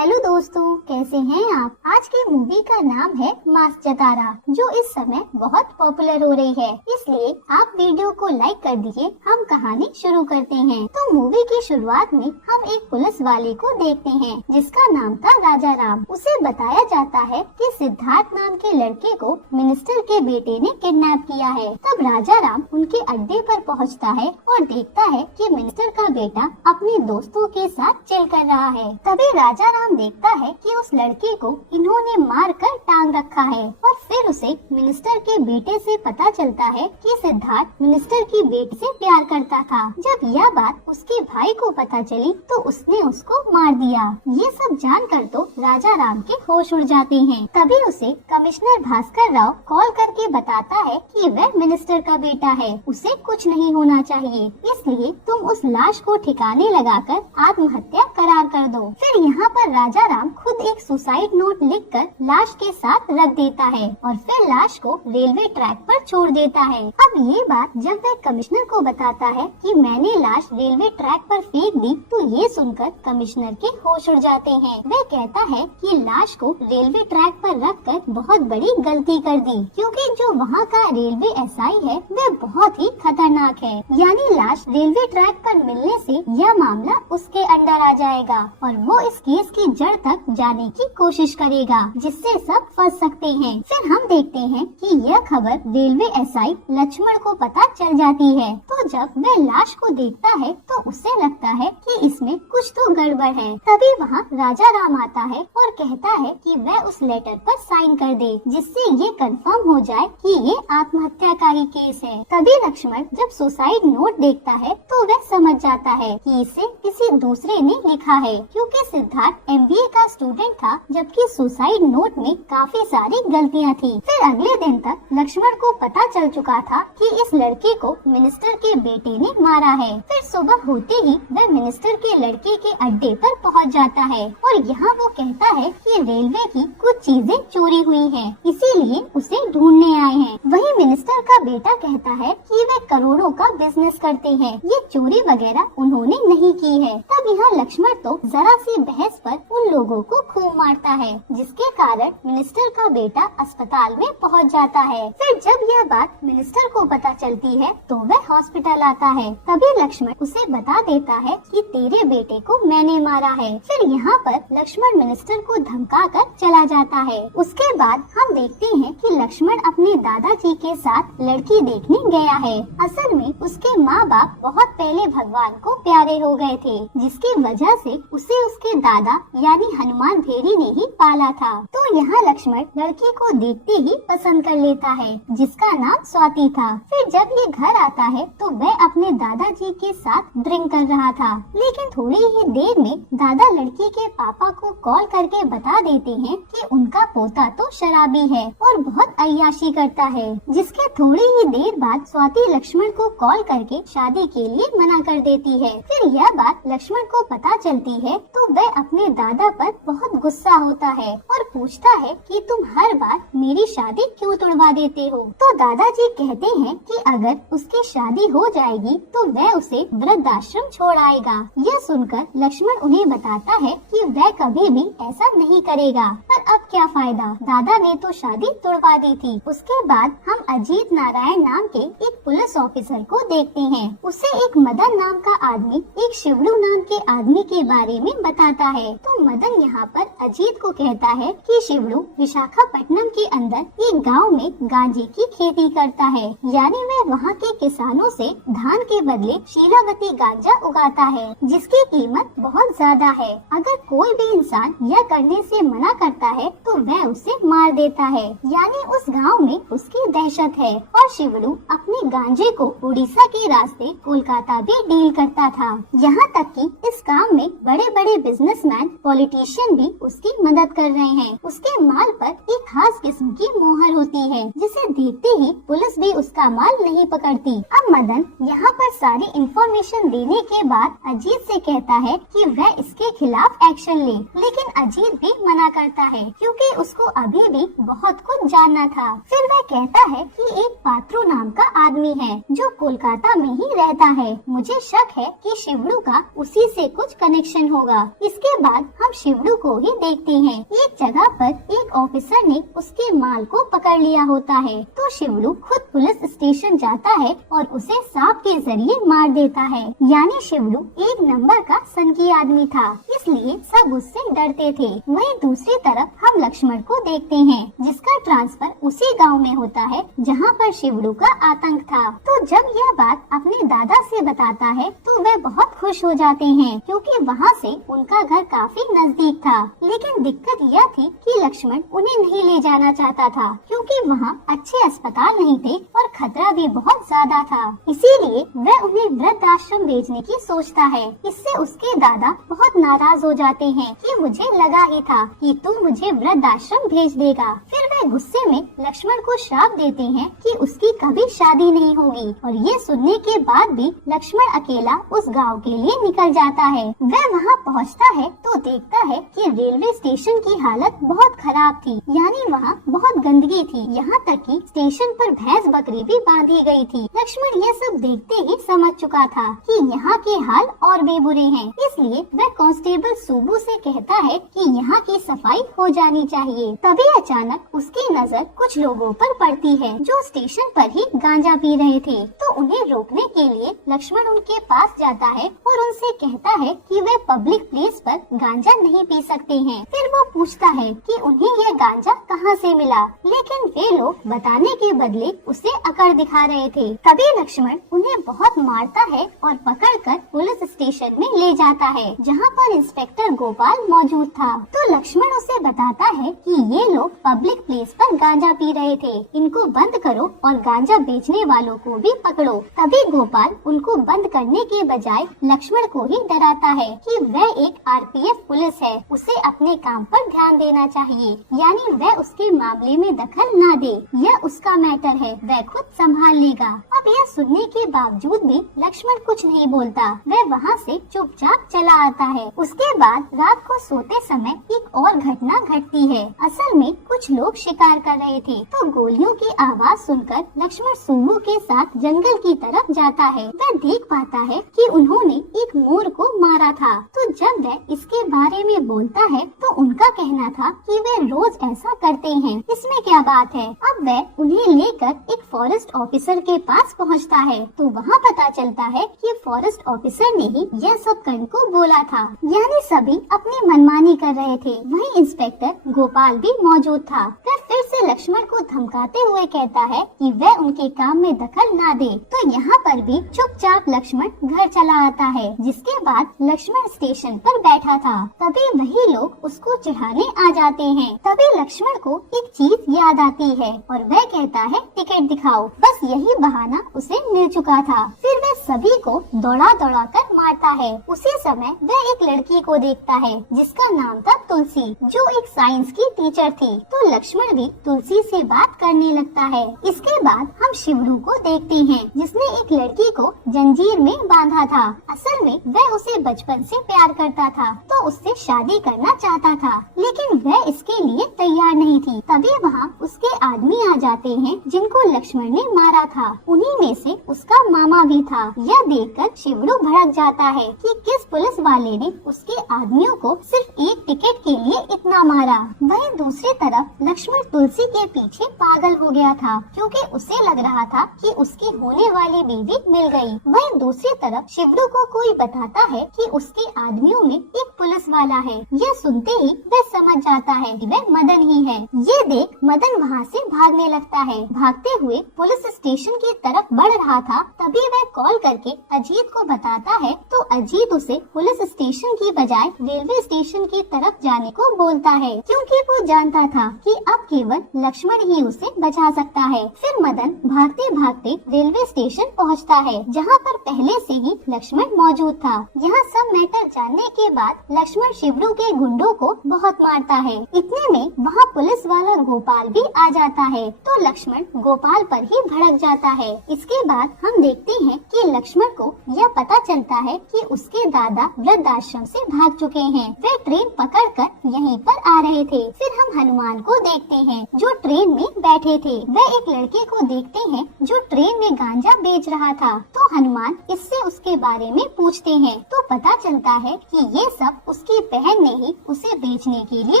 Hello दोस्तों, कैसे हैं आप। आज की मूवी का नाम है मास जतारा, जो इस समय बहुत पॉपुलर हो रही है, इसलिए आप वीडियो को लाइक कर दीजिए। हम कहानी शुरू करते हैं। तो मूवी की शुरुआत में हम एक पुलिस वाले को देखते हैं जिसका नाम था राजा राम। उसे बताया जाता है कि सिद्धार्थ नाम के लड़के को मिनिस्टर के बेटे ने किडनैप किया है। तब राजा राम उनके अड्डे पर पहुंचता है और देखता है कि मिनिस्टर का बेटा अपने दोस्तों के साथ चिल कर रहा है। तभी राजा राम देखता है कि उस लड़के को इन्होंने मार कर टांग रखा है और फिर उसे मिनिस्टर के बेटे से पता चलता है कि सिद्धार्थ मिनिस्टर की बेटी से प्यार करता था। जब यह बात उसके भाई को पता चली तो उसने उसको मार दिया। ये सब जानकर तो राजा राम के होश उड़ जाते हैं। तभी उसे कमिश्नर भास्कर राव कॉल करके बताता है कि वह मिनिस्टर का बेटा है, उसे कुछ नहीं होना चाहिए, इसलिए तुम उस लाश को ठिकाने लगाकर आत्महत्या करार कर दो। फिर यहाँ पर राजा राम खुद एक सुसाइड नोट लिखकर लाश के साथ रख देता है और फिर लाश को रेलवे ट्रैक पर छोड़ देता है। अब ये बात जब वह कमिश्नर को बताता है कि मैंने लाश रेलवे ट्रैक पर फेंक दी, तो ये सुनकर कमिश्नर के होश उड़ जाते हैं। वह कहता है कि लाश को रेलवे ट्रैक पर रखकर बहुत बड़ी गलती कर दी, क्योंकि जो वहाँ का रेलवे एसआई है वह बहुत ही खतरनाक है। यानी लाश रेलवे ट्रैक पर मिलने से यह मामला उसके अंडर आ जाएगा और वो इस केस की जड़ तक जाने की कोशिश करेगा, जिससे सब फंस सकते हैं। फिर हम देखते हैं कि यह खबर रेलवे एसआई लक्ष्मण को पता चल जाती है। तो जब वह लाश को देखता है तो उसे लगता है कि इसमें कुछ तो गड़बड़ है। तभी वहाँ राजा राम आता है और कहता है कि वह उस लेटर पर साइन कर दे, जिससे ये कंफर्म हो जाए कि ये आत्महत्या का ही केस है। तभी लक्ष्मण जब सुसाइड नोट देखता है तो वह समझ जाता है कि इसे किसी दूसरे ने लिखा है, क्योंकि सिद्धार्थ एमबीए का स्टूडेंट था, जबकि सुसाइड नोट में काफी सारी गलतियां थी। फिर अगले दिन तक लक्ष्मण को पता चल चुका था कि इस लड़के को मिनिस्टर के बेटे ने मारा है। फिर सुबह होते ही वह मिनिस्टर के लड़के के अड्डे पर पहुंच जाता है और यहाँ वो कहता है कि रेलवे की कुछ चीजें चोरी हुई हैं, इसीलिए उसे ढूंढने आए हैं। वही मिनिस्टर का बेटा कहता है कि वे करोड़ों का बिजनेस करते हैं, ये चोरी वगैरह उन्होंने नहीं की है। तब यहाँ लक्ष्मण तो जरा सी बहस पर उन लोगों को खूब मारता है, जिसके कारण मिनिस्टर का बेटा अस्पताल में पहुंच जाता है। फिर जब यह बात मिनिस्टर को पता चलती है तो वह हॉस्पिटल आता है। तभी लक्ष्मण उसे बता देता है कि तेरे बेटे को मैंने मारा है। फिर यहाँ पर लक्ष्मण मिनिस्टर को धमकाकर चला जाता है। उसके बाद हम देखते हैं कि लक्ष्मण अपने दादाजी के साथ लड़की देखने गया है। असल में उसके माँ बाप बहुत पहले भगवान को प्यारे हो गए थे, जिसकी वजह से उसे उसके दादा यानी हनुमान भेड़ी ने ही पाला था। तो यहाँ लक्ष्मण लड़की को देखते ही पसंद कर लेता है, जिसका नाम स्वाति था। फिर जब ये घर आता है तो वह अपने दादाजी के साथ ड्रिंक कर रहा था, लेकिन थोड़ी ही देर में दादा लड़की के पापा को कॉल करके बता देते हैं कि उनका पोता तो शराबी है और बहुत अय्याशी करता है, जिसके थोड़ी ही देर बाद स्वाति लक्ष्मण को कॉल करके शादी के लिए मना कर देती है। फिर यह बात लक्ष्मण को पता चलती है तो वह अपने दादा पर बहुत गुस्सा होता है और पूछता है कि तुम हर बार मेरी शादी क्यों तुड़वा देते हो। तो दादाजी कहते हैं कि अगर उसकी शादी हो जाएगी तो वह उसे वृद्धाश्रम छोड़ आएगा। यह सुनकर लक्ष्मण उन्हें बताता है कि वह कभी भी ऐसा नहीं करेगा, पर अब क्या फायदा, दादा ने तो शादी तुड़वा दी थी। उसके बाद हम अजीत नारायण नाम के एक पुलिस ऑफिसर को देखते हैं। उसे एक मदन नाम का आदमी एक शिवड़ू नाम के आदमी के बारे में बताता है। तो मदन यहाँ पर अजीत को कहता है कि शिवड़ू विशाखापट्टनम के अंदर एक गांव में गांजे की खेती करता है, यानी वह वहाँ के किसानों से धान के बदले शीलावती गांजा उगाता है, जिसकी कीमत बहुत ज्यादा है। अगर कोई भी इंसान यह करने से मना करता है तो वह उसे मार देता है, यानी उस गांव में उसकी दहशत है। और शिवड़ू अपने गांजे को उड़ीसा के रास्ते कोलकाता भी डील करता था। यहाँ तक कि इस काम में बड़े बड़े बिजनेसमैन, पॉलिटिशियन भी उसकी मदद कर रहे हैं। उसके माल पर एक खास किस्म की मोहर होती है, जिसे देखते ही पुलिस भी उसका माल नहीं पकड़ती। अब मदन यहाँ पर सारी इंफॉर्मेशन देने के बाद अजीत से कहता है कि वह इसके खिलाफ एक्शन ले, लेकिन अजीत भी मना करता है, क्योंकि उसको अभी भी बहुत कुछ जानना था। फिर वह कहता है कि एक पात्रो नाम का आदमी है जो कोलकाता में ही रहता है। मुझे शक है कि शिवड़ू का उसी से कुछ कनेक्शन होगा। इसके बाद हम हम शिवड़ू को ही देखते हैं। एक जगह पर एक ऑफिसर ने उसके माल को पकड़ लिया होता है, तो शिवड़ू खुद पुलिस स्टेशन जाता है और उसे सांप के जरिए मार देता है। यानी शिवड़ू एक नंबर का सनकी आदमी था, इसलिए सब उससे डरते थे। वहीं दूसरी तरफ हम लक्ष्मण को देखते हैं, जिसका ट्रांसफर उसी गांव में होता है जहां पर शिवड़ू का आतंक था। तो जब यह बात अपने दादा से बताता है तो वे बहुत खुश हो जाते हैं, क्योंकि वहां से उनका घर काफी नजदीक था। लेकिन दिक्कत यह थी कि लक्ष्मण उन्हें नहीं ले जाना चाहता था, क्योंकि वहां अच्छे अस्पताल नहीं थे और खतरा भी बहुत ज्यादा था। इसीलिए वह उन्हें वृद्धाश्रम भेजने की सोचता है। इससे उसके दादा बहुत नाराज हो जाते हैं कि मुझे लगा ही था कि तू मुझे वृद्धाश्रम भेज देगा। फिर वे गुस्से में लक्ष्मण को श्राप देते हैं कि उसकी कभी शादी नहीं होगी, और ये सुनने के बाद भी लक्ष्मण अकेला उस गांव के लिए निकल जाता है। वह वहां पहुंचता है तो देखता है कि रेलवे स्टेशन की हालत बहुत खराब थी, यानी वहां बहुत गंदगी थी। यहाँ तक कि स्टेशन पर भैंस बकरी भी बांधी गई थी। लक्ष्मण ये सब देखते ही समझ चुका था कि यहाँ के हाल और भी बुरे हैं, इसलिए वह कांस्टेबल सुबू से कहता है कि यहाँ की सफाई हो जानी चाहिए। तभी अचानक उसकी नजर कुछ लोगों पर पड़ती है जो स्टेशन पर ही गांजा पी रहे थे। तो उन्हें रोकने के लिए लक्ष्मण उनके पास जाता है और उनसे कहता है कि वे पब्लिक प्लेस पर गांजा नहीं पी सकते हैं। फिर वो पूछता है कि उन्हें यह गांजा कहाँ से मिला, लेकिन वे लोग बताने के बदले उसे अकड़ दिखा रहे थे। तभी लक्ष्मण उन्हें बहुत मारता है और पकड़कर पुलिस स्टेशन में ले जाता है, जहाँ पर इंस्पेक्टर गोपाल मौजूद था। तो लक्ष्मण उसे बताता है कि ये लोग पब्लिक प्लेस पर गांजा पी रहे थे, इनको बंद करो और गांजा बेचने वालों को भी पकड़ो। तभी गोपाल उनको बंद करने के बजाय लक्ष्मण को ही डराता है कि वह एक आरपीएफ पुलिस है, उसे अपने काम पर ध्यान देना चाहिए, यानी वह उसके मामले में दखल न दे, यह उसका मैटर है, वह खुद संभाल लेगा। अब यह सुनने के बावजूद भी लक्ष्मण कुछ नहीं बोलता, वह वहाँ से चुपचाप चला आता है। उसके बाद रात को सोते समय एक और घटना घटती है। असल में कुछ लोग शिकार कर रहे थे, तो गोलियों की आवाज सुनकर लक्ष्मण सुम्बू के साथ जंगल की तरफ जाता है। वह देख पाता है कि उन्होंने एक मोर को मारा था। तो जब वह इसके बारे में बोलता है तो उनका कहना था कि वे रोज ऐसा करते हैं, इसमें क्या बात है। अब वह उन्हें लेकर एक फॉरेस्ट ऑफिसर के पास पहुंचता है, तो वहाँ पता चलता है कि फॉरेस्ट ऑफिसर ने ही यह सब करने को बोला था, यानी सभी अपनी मनमानी कर रहे थे। वहीं इंस्पेक्टर गोपाल भी मौजूद था। फिर से लक्ष्मण को धमकाते हुए कहता है कि वह उनके काम में दखल ना दे। तो यहाँ पर भी चुपचाप लक्ष्मण घर चला आता है। जिसके बाद लक्ष्मण स्टेशन पर बैठा था, तभी वही लोग उसको चिढ़ाने आ जाते हैं। तभी लक्ष्मण को एक चीज याद आती है और वह कहता है टिकट दिखाओ। बस यही बहाना उसे मिल चुका था। फिर वह सभी को दौड़ा दौड़ा कर मारता है। उसी समय वह एक लड़की को देखता है जिसका नाम था तुलसी, जो एक साइंस की टीचर थी। तो लक्ष्मण भी तुलसी से बात करने लगता है। इसके बाद हम शिवड़ू को देखते हैं, जिसने एक लड़की को जंजीर में बांधा था। असल में वह उसे बचपन से प्यार करता था, तो उससे शादी करना चाहता था, लेकिन वह इसके लिए तैयार नहीं थी। तभी वहाँ उसके आदमी आ जाते हैं जिनको लक्ष्मण ने मारा था। उन्हीं में से उसका मामा भी था। यह देखकर शिवड़ू भड़क जाता है कि किस पुलिस वाले ने उसके आदमियों को सिर्फ एक टिकट के लिए इतना मारा। वहीं दूसरी तरफ लक्ष्मण तुलसी के पीछे पागल हो गया था, क्योंकि उसे लग रहा था कि उसकी होने वाली बीवी मिल गई। वहीं दूसरी तरफ शिवड़ू को कोई बताता है कि उसके आदमियों में एक पुलिस वाला है। यह सुनते ही वह समझ जाता है कि वह मदन ही है। ये देख मदन वहाँ से भागने लगता है। भागते हुए पुलिस स्टेशन की तरफ बढ़ रहा था, तभी वह कॉल करके अजीत को बताता है। तो अजीत उसे पुलिस स्टेशन की बजाय रेलवे स्टेशन की तरफ जाने को बोलता है, क्योंकि वो जानता था कि अब केवल लक्ष्मण ही उसे बचा सकता है। फिर मदन भागते भागते रेलवे स्टेशन पहुंचता है, जहां पर पहले से ही लक्ष्मण मौजूद था। यहाँ सब मैटर जानने के बाद लक्ष्मण शिवड़ू के गुंडों को बहुत मारता है। इतने में वहाँ पुलिस वाला गोपाल भी आ जाता है, तो लक्ष्मण गोपाल पर ही भड़क जाता है। इसके बाद हम देखते हैं कि लक्ष्मण को यह पता चलता है कि उसके दादा वृद्धाश्रम से भाग चुके हैं। वे ट्रेन पकड़कर यहीं पर आ रहे थे। फिर हम हनुमान को देखते हैं जो ट्रेन में बैठे थे। वह एक लड़के को देखते हैं जो ट्रेन में गांजा बेच रहा था। तो हनुमान इससे उसके बारे में पूछते हैं तो पता चलता है कि ये सब उसकी बहन ने ही उसे बेचने के लिए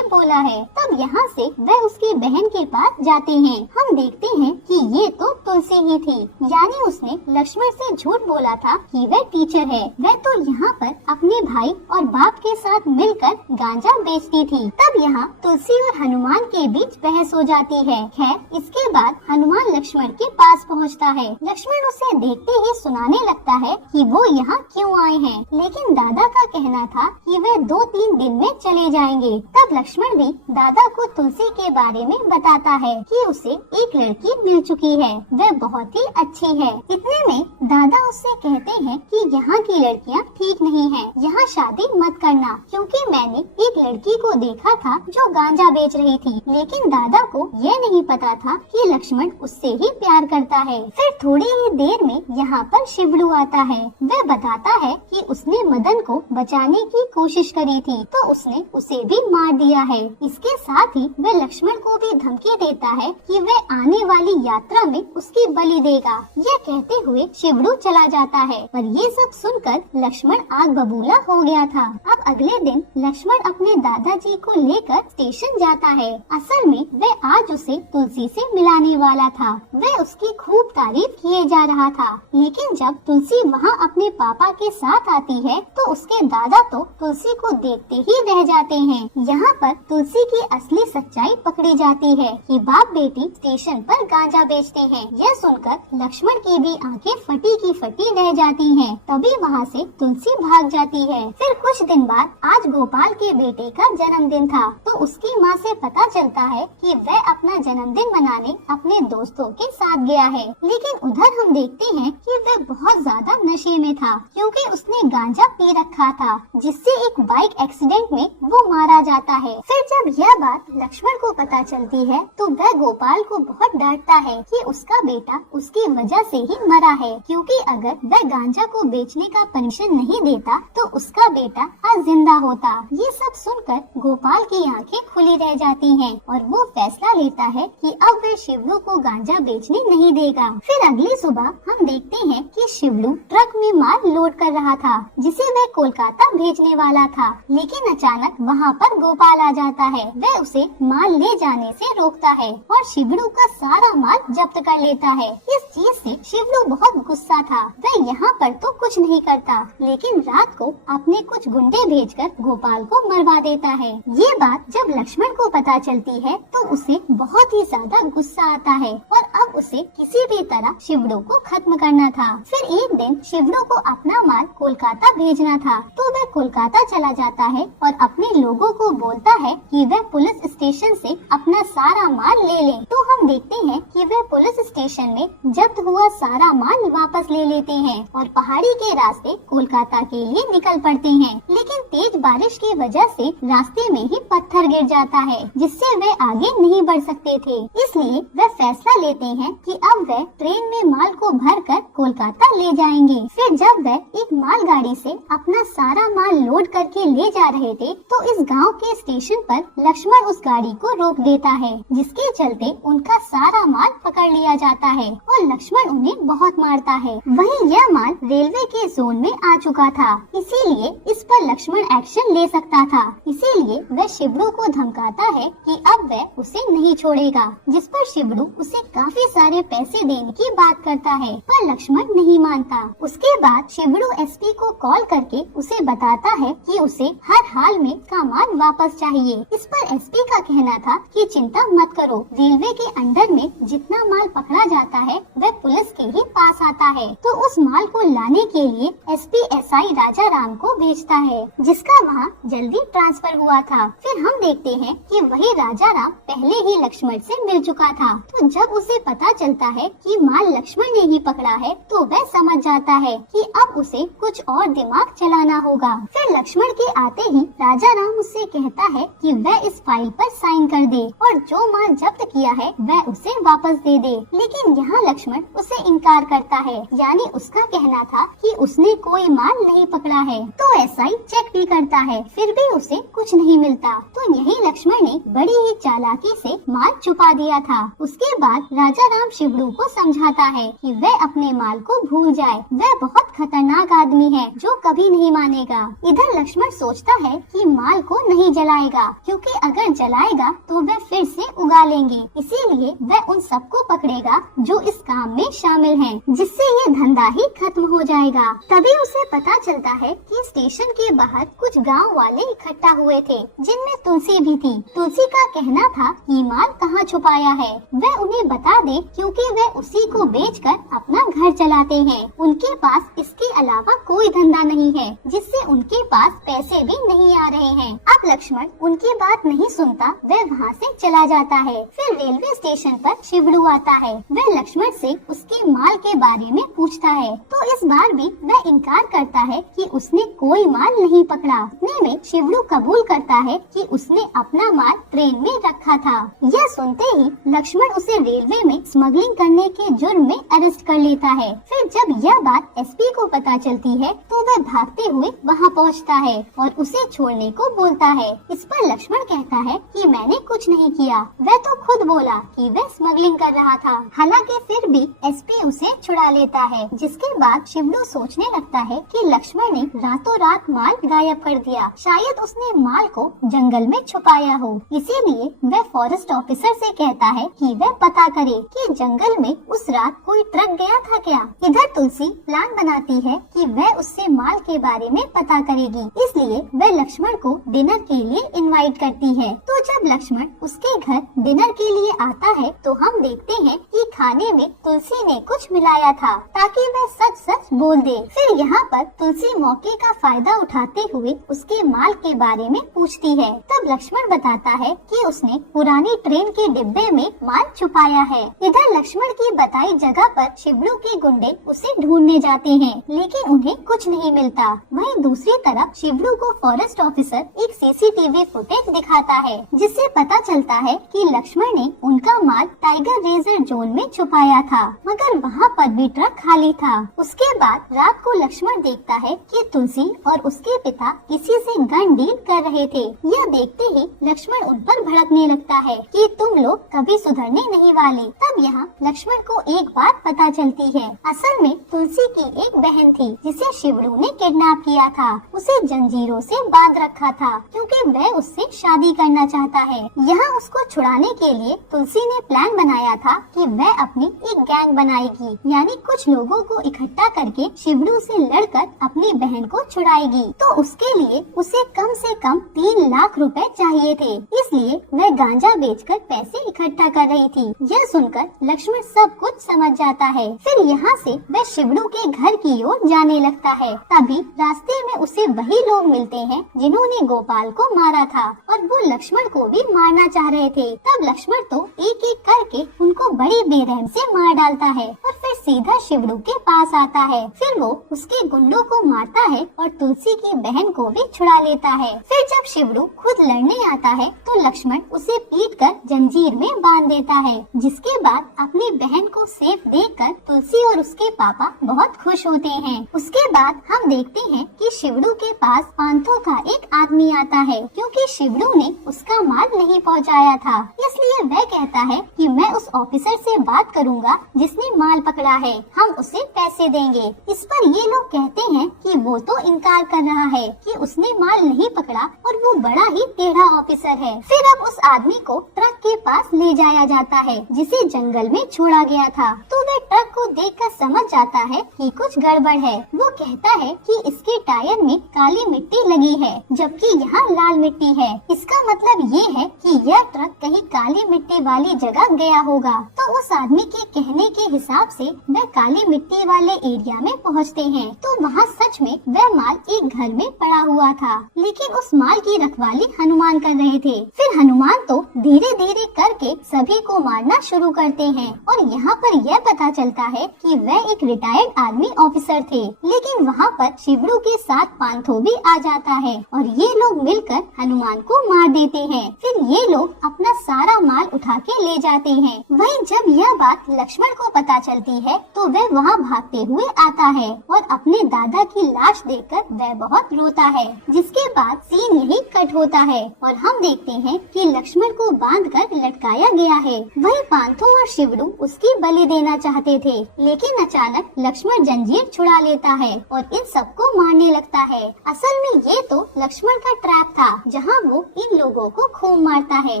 बोला है। तब यहाँ से वह उसकी बहन के पास जाते हैं। हम देखते हैं कि ये तो तुलसी ही थी, यानी उसने लक्ष्मण से झूठ बोला था कि वह टीचर है। वह तो यहाँ पर अपने भाई और बाप के साथ मिलकर गांजा बेचती थी। तब यहाँ तुलसी और हनुमान के बीच बहस हो जाती है। खैर इसके बाद हनुमान लक्ष्मण के पास पहुँचता है। लक्ष्मण उसे देखते ही सुनाने लगता है कि वो यहाँ क्यों आए हैं, लेकिन दादा का कहना था कि वे 2-3 दिन में चले जाएंगे। तब लक्ष्मण भी दादा को तुलसी के बारे में बताता है कि उसे एक लड़की मिल चुकी है, वह बहुत ही अच्छी है। इतने में दादा उससे कहते हैं कि यहाँ की लड़कियाँ ठीक नहीं हैं, यहाँ शादी मत करना, क्योंकि मैंने एक लड़की को देखा था जो गांजा बेच रही थी। लेकिन दादा को यह नहीं पता था कि लक्ष्मण उससे ही प्यार करता है। फिर थोड़ी ही देर में यहाँ पर शिवड़ू आता है। वह बताता है कि उसने मदन को बचाने की कोशिश करी थी तो उसने उसे भी मार दिया है। इसके साथ ही वह लक्ष्मण को भी धमकी देता है कि वह आने वाली यात्रा में उसकी बलि देगा। यह कहते हुए शिवड़ू चला जाता है। पर ये सब सुनकर लक्ष्मण आग बबूला हो गया था। अब अगले दिन लक्ष्मण अपने दादाजी को लेकर स्टेशन जाता है। असल में वह आज उसे तुलसी से मिलाने वाला था। वह उसकी खूब तारीफ किए जा रहा था, लेकिन जब तुलसी वहाँ अपने पापा के साथ आती है तो उसके दादा तो तुलसी को देखते ही रह जाते हैं। यहाँ पर तुलसी की असली सच्चाई पकड़ी जाती है कि बाप बेटी स्टेशन पर गांजा बेचते हैं। यह सुनकर लक्ष्मण की भी आंखें फटी की फटी रह जाती हैं। तभी वहाँ से तुलसी भाग जाती है। फिर कुछ दिन बाद आज गोपाल के बेटे का जन्मदिन था तो उसकी माँ से पता चलता है कि वह अपना जन्मदिन मनाने अपने दोस्तों के साथ गया है। लेकिन उधर हम देखते हैं कि वह बहुत ज्यादा नशे में था, क्योंकि उसने गांजा पी रखा था, जिससे एक बाइक एक्सीडेंट में वो मारा जाता है। फिर जब यह बात लक्ष्मण को पता चलती है तो वह गोपाल को बहुत डांटता है कि उसका बेटा उसकी वजह से ही मरा है, क्योंकि अगर वह गांजा को बेचने का परमिशन नहीं देता तो उसका बेटा आज जिंदा होता। ये सब सुनकर गोपाल की आंखें खुली रह जाती हैं और वो फैसला लेता है कि अब वह शिवलू को गांजा बेचने नहीं देगा। फिर अगली सुबह हम देखते हैं कि शिवलू ट्रक में माल लोड कर रहा था, जिसे वह कोलकाता भेजने वाला था। लेकिन अचानक वहाँ पर गोपाल आ जाता है। वह उसे माल ले जाने से रोकता है और शिवलू का सारा माल जब्त कर लेता है। इस चीज से शिवलू बहुत गुस्सा था। वह यहाँ पर तो कुछ नहीं करता, लेकिन रात को अपने कुछ गुंडे भेजकर गोपाल को मरवा देता है। ये बात जब लक्ष्मण को पता चलती है तो उसे बहुत ही ज्यादा गुस्सा आता है और अब उसे किसी भी तरह शिवड़ू को खत्म करना था। फिर एक दिन शिवड़ू को अपना माल कोलकाता भेजना था तो वह कोलकाता चला जाता है और अपने लोगों को बोलता है कि वह पुलिस स्टेशन से अपना सारा माल ले ले। तो हम देखते हैं कि वह पुलिस स्टेशन में जब्त हुआ सारा माल वापस ले लेते हैं और पहाड़ी के रास्ते कोलकाता के लिए निकल पड़ते हैं। लेकिन तेज बारिश की वजह से रास्ते में ही पत्थर गिर जाता है, जिससे वे आगे नहीं बढ़ सकते थे। इसलिए वे फैसला लेते हैं कि अब वे ट्रेन में माल को भरकर कोलकाता ले जाएंगे। फिर जब वे एक मालगाड़ी से अपना सारा माल लोड करके ले जा रहे थे तो इस गांव के स्टेशन पर लक्ष्मण उस गाड़ी को रोक देता है, जिसके चलते उनका सारा माल पकड़ लिया जाता है और लक्ष्मण उन्हें बहुत मारता है। वहीं यह माल रेलवे के जोन में आ चुका था, इसीलिए इस पर लक्ष्मण एक्शन ले सकता था। इसीलिए वह शिवड़ू को धमकाता है कि अब वह उसे नहीं छोड़ेगा, जिस पर शिवड़ू उसे काफी सारे पैसे देने की बात करता है, पर लक्ष्मण नहीं मानता। उसके बाद शिवड़ू एसपी को कॉल करके उसे बताता है कि उसे हर हाल में का माल वापस चाहिए। इस पर एसपी का कहना था कि चिंता मत करो, रेलवे के अंडर में जितना माल पकड़ा जाता है वह पुलिस के ही पास आता है। तो उस माल को लाने के लिए एसपी एसआई राजा राम को भेजता है, जिसका वहाँ जल्दी ट्रांसफर हुआ था। फिर हम देखते हैं कि वही राजा राम पहले ही लक्ष्मण से मिल चुका था। तो जब उसे पता चलता है कि माल लक्ष्मण ने ही पकड़ा है तो वह समझ जाता है कि अब उसे कुछ और दिमाग चलाना होगा। फिर लक्ष्मण के आते ही राजा राम उससे कहता है कि वह इस फाइल पर साइन कर दे और जो माल जब्त किया है वह उसे वापस दे दे। लेकिन यहाँ लक्ष्मण उसे इनकार करता है, यानी उसका कहना था कि उसने कोई माल नहीं पकड़ा है। तो एसआई चेक भी करता है, फिर भी उसे कुछ नहीं मिलता। तो यही लक्ष्मण ने बड़ी ही चालाकी से माल छुपा दिया था। उसके बाद राजा राम शिवड़ू को समझाता है कि वह अपने माल को भूल जाए, वह बहुत खतरनाक आदमी है जो कभी नहीं मानेगा। इधर लक्ष्मण सोचता है कि माल को नहीं जलाएगा, क्योंकि अगर जलाएगा तो वह फिर से उगा लेंगे, इसीलिए वह उन सबको पकड़ेगा जो इस काम में शामिल हैं, जिससे ये धंधा ही खत्म हो जाएगा। तभी उसे पता चलता है कि स्टेशन के बाहर कुछ गांव वाले इकट्ठा हुए थे, जिनमें तुलसी भी थी। तुलसी का कहना था कि माल कहाँ छुपाया है वह उन्हें बता दे, क्योंकि वह उसी को बेचकर अपना घर चलाते हैं। उनके पास इसके अलावा कोई धंधा नहीं है, जिससे उनके पास पैसे भी नहीं आ रहे हैं। अब लक्ष्मण उनकी बात नहीं सुनता, वह वहाँ से चला जाता है। फिर रेलवे स्टेशन पर शिवड़ू आता है। वह लक्ष्मण से उसके माल के बारे में पूछता है, तो इस बार भी वह इनकार करता है कि उसने कोई माल नहीं पकड़ा। इतने में शिवड़ू कबूल करता है कि उसने अपना माल ट्रेन में रखा था। यह सुनते ही लक्ष्मण उसे रेलवे में स्मगलिंग करने के जुर्म में अरेस्ट कर लेता है। फिर जब यह बात एसपी को पता चलती है तो वह भागते हुए वहां पहुंचता है और उसे छोड़ने को बोलता है। इस पर लक्ष्मण कहता है कि मैंने कुछ नहीं किया, वह तो खुद बोला कि वह स्मगलिंग कर रहा था। हालांकि फिर भी एसपी उसे छुड़ा लेता है, जिसके बाद शिवड़ू सोचने लगता है कि लक्ष्मण ने रातों रात माल गायब कर दिया, शायद उसने माल को जंगल में छुपाया हो। इसीलिए वह फॉरेस्ट ऑफिसर से कहता है कि वह पता करे कि जंगल में उस रात कोई ट्रक गया था क्या। इधर तुलसी प्लान बनाती है कि वह उससे माल के बारे में पता करेगी, इसलिए वह लक्ष्मण को डिनर के लिए इनवाइट करती है। तो जब लक्ष्मण उसके घर डिनर के लिए आता है तो हम देखते हैं कि खाने में तुलसी ने कुछ मिलाया था ताकि वह सच सच बोल दे। फिर यहाँ पर तुलसी मौके का फायदा उठाते हुए उसके माल के बारे में पूछती है। तब लक्ष्मण बताता है कि उसने पुरानी ट्रेन के डिब्बे में माल छुपाया है। इधर लक्ष्मण की बताई जगह पर शिवड़ू के गुंडे उसे ढूंढने जाते हैं, लेकिन उन्हें कुछ नहीं मिलता। वहीं दूसरी तरफ शिवड़ू को फॉरेस्ट ऑफिसर एक सीसीटीवी फुटेज दिखाता है, जिससे पता चलता है कि लक्ष्मण ने उनका माल टाइगर रिजर्व जोन में छुपाया था, मगर वहाँ पर भी ट्रक खाली था। उसके बाद रात को लक्ष्मण देखता है कि तुलसी और उसके पिता किसी से गन डील कर रहे थे। यह देखते ही लक्ष्मण उन पर भड़कने लगता है कि तुम लोग कभी सुधरने नहीं वाले। तब यहाँ लक्ष्मण को एक बात पता चलती है, असल में तुलसी की एक बहन थी जिसे शिवड़ू ने किडनैप किया था। उसे जंजीरों से बांध रखा था क्योंकि वह उससे शादी करना चाहता है। यहाँ उसको छुड़ाने के लिए तुलसी ने प्लान बनाया था कि वह अपनी एक गैंग बनाएगी, यानी कुछ लोगों को इकट्ठा करके शिवड़ू से लड़कर अपनी बहन को छुड़ाएगी। तो उसके लिए उसे कम से कम 3 लाख रुपए चाहिए थे, इसलिए वह गांजा बेचकर पैसे इकट्ठा कर रही थी। यह सुनकर लक्ष्मण सब कुछ समझ जाता है। फिर यहाँ से वह शिवड़ू के घर की ओर जाने लगता है। तभी रास्ते में उसे वही लोग मिलते हैं जिन्होंने गोपाल को मारा था और वो लक्ष्मण को भी मारना चाह रहे थे। तब लक्ष्मण तो एक एक करके उनको बड़ी बेरहम से मार डालता है और फिर सीधा शिवड़ू के पास आता है। फिर वो उसके गुंडों को मारता है और तुलसी की बहन को भी छुड़ा लेता है। फिर जब शिवड़ू खुद लड़ने आता है तो लक्ष्मण उसे पीटकर जंजीर में बांध देता है, जिसके बाद अपनी बहन को सेफ देखकर तुलसी और उसके पापा बहुत खुश होते हैं। उसके बाद हम देखते हैं कि शिवड़ू के पास पांथों का एक आदमी आता है, क्योंकि शिवड़ू ने उसका माल नहीं पहुंचाया था। इसलिए वह कहता है कि मैं उस ऑफिसर से बात करूंगा जिसने माल पकड़ा है, हम उसे पैसे देंगे। इस पर ये लोग कहते हैं कि वो तो इनकार कर रहा है कि उसने माल नहीं पकड़ा और वो बड़ा ही टेढ़ा ऑफिसर है। फिर अब उस आदमी को ट्रक के पास ले जाया जाता है जिसे जंगल में छोड़ा गया था। तो वह ट्रक को देखकर समझ जाता है कि कुछ गड़बड़ है। वो कहता है कि इसके टायर में काली मिट्टी लगी है जबकि यहाँ लाल मिट्टी है। इसका मतलब ये है कि यह ट्रक कहीं काली मिट्टी वाली जगह गया होगा। तो उस आदमी के कहने के हिसाब से वह काली मिट्टी वाले एरिया में पहुँचते हैं। तो वहाँ सच में वह माल एक घर में पड़ा हुआ था, लेकिन उस माल की रखवाली हनुमान कर रहे थे। फिर हनुमान तो धीरे धीरे करके सभी को मारना शुरू करते हैं और यहाँ पर यह पता चलता है कि वह एक रिटायर्ड आर्मी ऑफिसर थे। लेकिन वहाँ पर शिवड़ू के साथ पांथो भी आ जाता है और ये लोग मिलकर हनुमान को मार देते हैं। फिर ये लोग अपना सारा माल उठा के ले जाते हैं। वहीं जब यह बात लक्ष्मण को पता चलती है तो वह वहाँ भागते हुए आता है और अपने दादा की लाश देखकर वह बहुत रोता है। जिसके बाद सीन यही कट होता है और हम देखते हैं कि लक्ष्मण को बांधकर लटकाया गया है। वहीं पांथो और शिवड़ू उसकी बलि देना चाहते थे, लेकिन अचानक लक्ष्मण जंजीर छुड़ा लेता है और इन सबको मारने लगता है। असल में ये तो लक्ष्मण का ट्रैप था, जहाँ वो इन लोगों को खूब मारता है।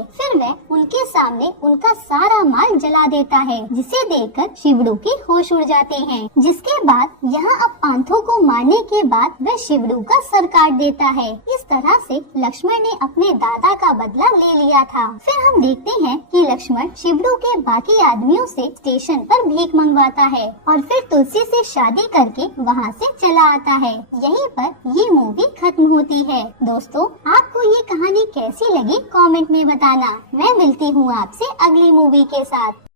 फिर वह उनके सामने उनका सारा माल जला देता है, जिसे देखकर शिवड़ू के होश उड़ जाते हैं। जिसके बाद यहाँ अब पांथो को मारने के बाद वह शिवड़ू का सर काट देता है। इस तरह से लक्ष्मण ने अपने दादा का बदला ले लिया था। फिर हम देखते हैं कि लक्ष्मण शिवड़ू के बाकी आदमियों से स्टेशन पर भीख मंगवाता है और फिर तुलसी से शादी करके वहाँ से चला आता है। यहीं पर ये मूवी खत्म होती है। दोस्तों, आपको ये कहानी कैसी लगी कमेंट में बताना। मैं मिलती हूँ आपसे अगली मूवी के साथ।